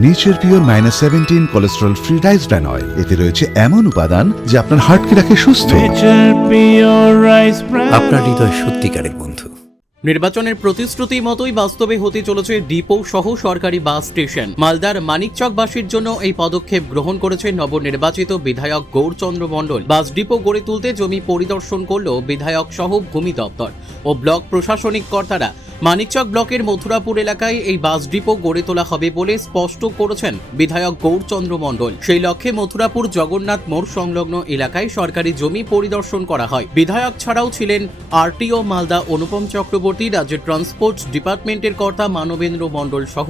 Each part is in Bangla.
Nature pure -17 cholesterol free rice bran oil. এতে রয়েছে এমন উপাদান যা আপনার হার্টকে রাখে সুস্থ। আপনার হৃদয় সত্যিকারের বন্ধু। নির্বাচনের প্রতিশ্রুতি মতোই বাস্তবে হতে চলেছে ডিপো সহ সরকারি বাস স্টেশন। মালদার মানিকচকবাসীর জন্য এই পদক্ষেপ গ্রহণ করেছে নবনির্বাচিত বিধায়ক গৌরচন্দ্র মণ্ডল। বাস ডিপো গড়ে তুলতে জমি পরিদর্শন করল বিধায়ক সহ ভূমি দপ্তর ও ব্লক প্রশাসনিক কর্তারা। মানিকচক ব্লকের মথুরাপুর এলাকায় এই বাস ডিপো গড়ে তোলা হবে বলে স্পষ্ট করেছেন বিধায়ক গৌরচন্দ্র মণ্ডল। সেই লক্ষ্যে মথুরাপুর জগন্নাথ মোড় সংলগ্ন এলাকায় সরকারি জমি পরিদর্শন করা হয়। বিধায়ক ছাড়াও ছিলেন আরটিও মালদা অনুপম চক্রবর্তী, রাজ্যের ট্রান্সপোর্ট ডিপার্টমেন্টের কর্তা মানবেন্দ্র মণ্ডল সহ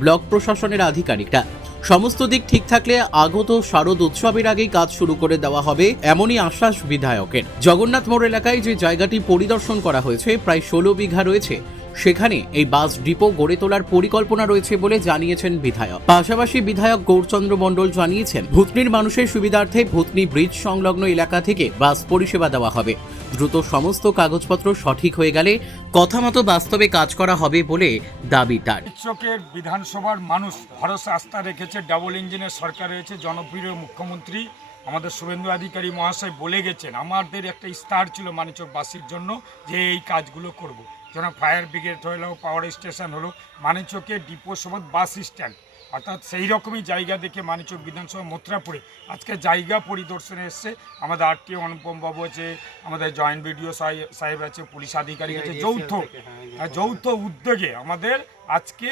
ব্লক প্রশাসনের আধিকারিকরা। সমস্ত দিক ঠিক থাকলে আগত শারদ উৎসবের আগেই কাজ শুরু করে দেওয়া হবে, এমনই আশ্বাস বিধায়কের। জগন্নাথ মোড় এলাকায় যে জায়গাটি পরিদর্শন করা হয়েছে প্রায় 16 বিঘা রয়েছে, সেখানে এই বাস ডিপো গড়ে তোলার পরিকল্পনা রয়েছে বলে জানিয়েছেন বিধায়ক। পাশাপাশি বিধায়ক গৌরচন্দ্র মণ্ডল জানিয়েছেন, ভূতনির মানুষের সুবিধার্থে ভূতনি ব্রিজ সংলগ্ন এলাকা থেকে বাস পরিষেবা দেওয়া হবে। দ্রুত সমস্ত কাগজপত্র সঠিক হয়ে গেলে কথা মতো বাস্তবে কাজ করা হবে বলে দাবি তার। মানিকচকের বিধানসভার মানুষ ভরসা আস্থা রেখেছে। ডাবল ইঞ্জিনের সরকার রয়েছে, জনপ্রিয় মুখ্যমন্ত্রী আমাদের শুভেন্দু অধিকারী মহাশয় বলে গেছেন, আমাদের একটা ইস্তাহার ছিল মানিকচকবাসীর জন্য যে এই কাজগুলো করব। যেন ফায়ার ব্রিগেড হলো, পাওয়ার স্টেশন হলো, মানিকচকে ডিপো সমেত বাস স্ট্যান্ড, অর্থাৎ সেই রকমই জায়গা দেখে মানিকচক বিধানসভা মথুরাপুরে আজকে জায়গা পরিদর্শনে এসছে। আমাদের আরটিও অনুপম বাবু আছে, আমাদের জয়েন্ট বিডিও সাহেব আছে, পুলিশ আধিকারিক আছে। যৌথ উদ্যোগে আমাদের আজকে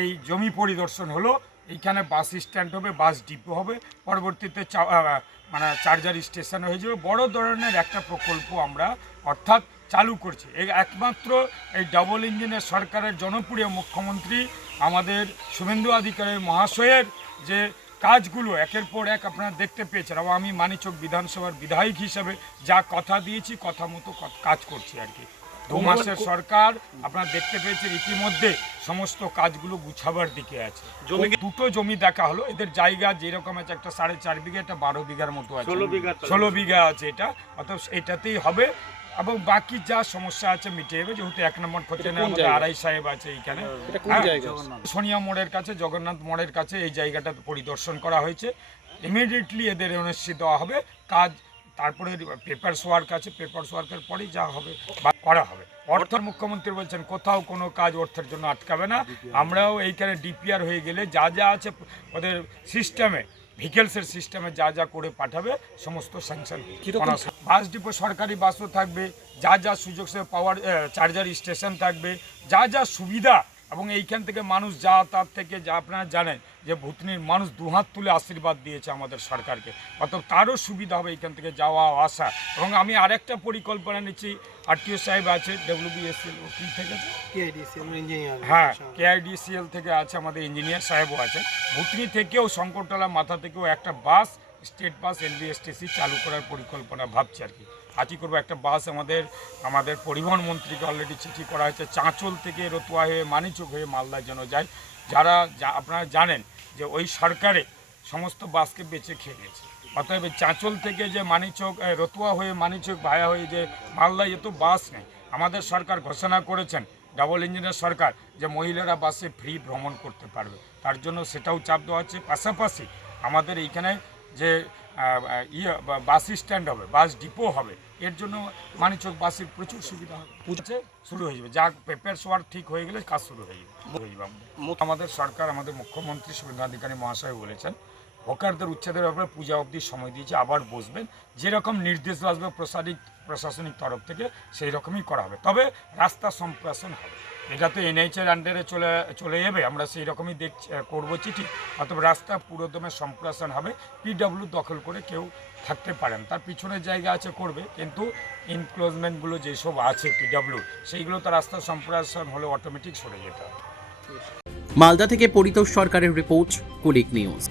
এই জমি পরিদর্শন হলো। এইখানে বাস স্ট্যান্ড হবে, বাস ডিপো হবে, পরবর্তীতে চার্জার স্টেশন হয়ে যাবে। বড় ধরনের একটা প্রকল্প আমরা অর্থাৎ চালু করছি। একমাত্র এই ডাবল ইঞ্জিনের সরকারের জনপ্রিয় মুখ্যমন্ত্রী আমাদের শুভেন্দু অধিকারী মহাশয়ের যে কাজগুলো একের পর এক আপনারা দেখতে পেয়েছেন। এবং আমি মানিকচক বিধানসভার বিধায়ক হিসেবে যা কথা দিয়েছি কথা মতো কাজ করছি আর কি। 2 মাসের সরকার আপনারা দেখতে পেয়েছেন, ইতিমধ্যে সমস্ত কাজগুলো গুছাবার দিকে আছে। দুটো জমি দেখা হলো, এদের জায়গা যেরকম আছে, একটা 4.5 বিঘা, একটা 12 বিঘার মতো আছে, 16 বিঘা আছে এটা, অর্থাৎ এটাতেই হবে। এবং বাকি যা সমস্যা আছে মিটে যাবে, যেহেতু 1 নম্বর খোঁজে আমাদের আড়াই সাহেব আছে এইখানে সোনিয়া মোড়ের কাছে, জগন্নাথ মোড়ের কাছে এই জায়গাটা পরিদর্শন করা হয়েছে। ইমিডিয়েটলি এদের এনওসি দেওয়া হবে, কাজ তারপরে পেপারস ওয়ার্ক আছে, পেপারস ওয়ার্কের পরেই যা হবে বা করা হবে। মুখ্যমন্ত্রী বলছেন কোথাও কোনো কাজ অর্থের জন্য আটকাবে না। আমরাও এইখানে ডিপিআর হয়ে গেলে যা যা আছে ওদের সিস্টেমে, ভেহিকেলসের সিস্টেমে যা যা করে পাঠাবে সমস্ত স্যাংশন। বাস ডিপো সরকারি বাসও থাকবে, যা যা সুযোগ সে পাওয়ার চার্জার স্টেশন থাকবে, যা যা সুবিধা। এবং এইখান থেকে মানুষ তার থেকে যা আপনারা জানেন যে ভূতনির মানুষ দুহাত তুলে আশীর্বাদ দিয়েছে আমাদের সরকারকে, অর্থাৎ তারও সুবিধা হবে এইখান থেকে যাওয়া আসা। এবং আমি আরেকটা পরিকল্পনা নিচ্ছি, আরটিও সাহেব আছে, ডব্লিউবিএসএল কি থেকে হ্যাঁ কেআইডিসিএল থেকে আছে, আমাদের ইঞ্জিনিয়ার সাহেবও আছে। ভূতনি থেকেও শঙ্করতলা মাথা থেকেও একটা বাস, স্টেট বাস এনবিএসটিসি চালু করার পরিকল্পনা ভাবছি আর কি। আজই করবো একটা বাস। আমাদের পরিবহন মন্ত্রীকে অলরেডি চিঠি করা হয়েছে, চাঁচল থেকে রতুয়া হয়ে মানিকচক হয়ে মালদার জন্য যায়। আপনারা জানেন যে ওই সরকারে সমস্ত বাসকে বেঁচে খেয়ে গেছে। অতএব চাঁচল থেকে যে মানিকচক রতুয়া হয়ে মানিকচক ভায়া হয়ে যে মালদায় এত বাস নেই। আমাদের সরকার ঘোষণা করেছেন, ডাবল ইঞ্জিনের সরকার, যে মহিলারা বাসে ফ্রি ভ্রমণ করতে পারবে, তার জন্য সেটাও চাপ দেওয়া হচ্ছে। পাশাপাশি আমাদের এইখানে যে বাস স্ট্যান্ড হবে, বাস ডিপো হবে, এর জন্য মানিকচক বাসের প্রচুর সুবিধা হবে। পুজোতে শুরু হয়ে যাবে, যা পেপারস ওয়ার্ক ঠিক হয়ে গেলে কাজ শুরু হয়ে যাবে। আমাদের সরকার, আমাদের মুখ্যমন্ত্রী শুভেন্দু অধিকারী মহাশয় বলেছেন, হকারদের উচ্ছেদের ব্যাপারে পূজা অবধি সময় দিয়েছে, আবার বসবেন, যেরকম নির্দেশ আসবে প্রশাসনিক তরফ থেকে সেই রকমই করা হবে। তবে রাস্তা সম্প্রসারণ হবে, এটা তো এনএইচের আন্ডারে চলে যাবে, আমরা সেই রকমই করবো চিঠি। অথবা রাস্তা পুরোদমে সম্প্রসারণ হবে, পিডব্লিউ দখল করে কেউ থাকতে পারেন, তার পিছনের জায়গা আছে করবে, কিন্তু ইনক্লোজমেন্টগুলো যেসব আছে পিডব্লিউ, সেইগুলো তো রাস্তা সম্প্রসারণ হলে অটোমেটিক সরে যেতে হবে। মালদা থেকে পরিতোষ সরকারের রিপোর্ট, কুলিক নিউজ।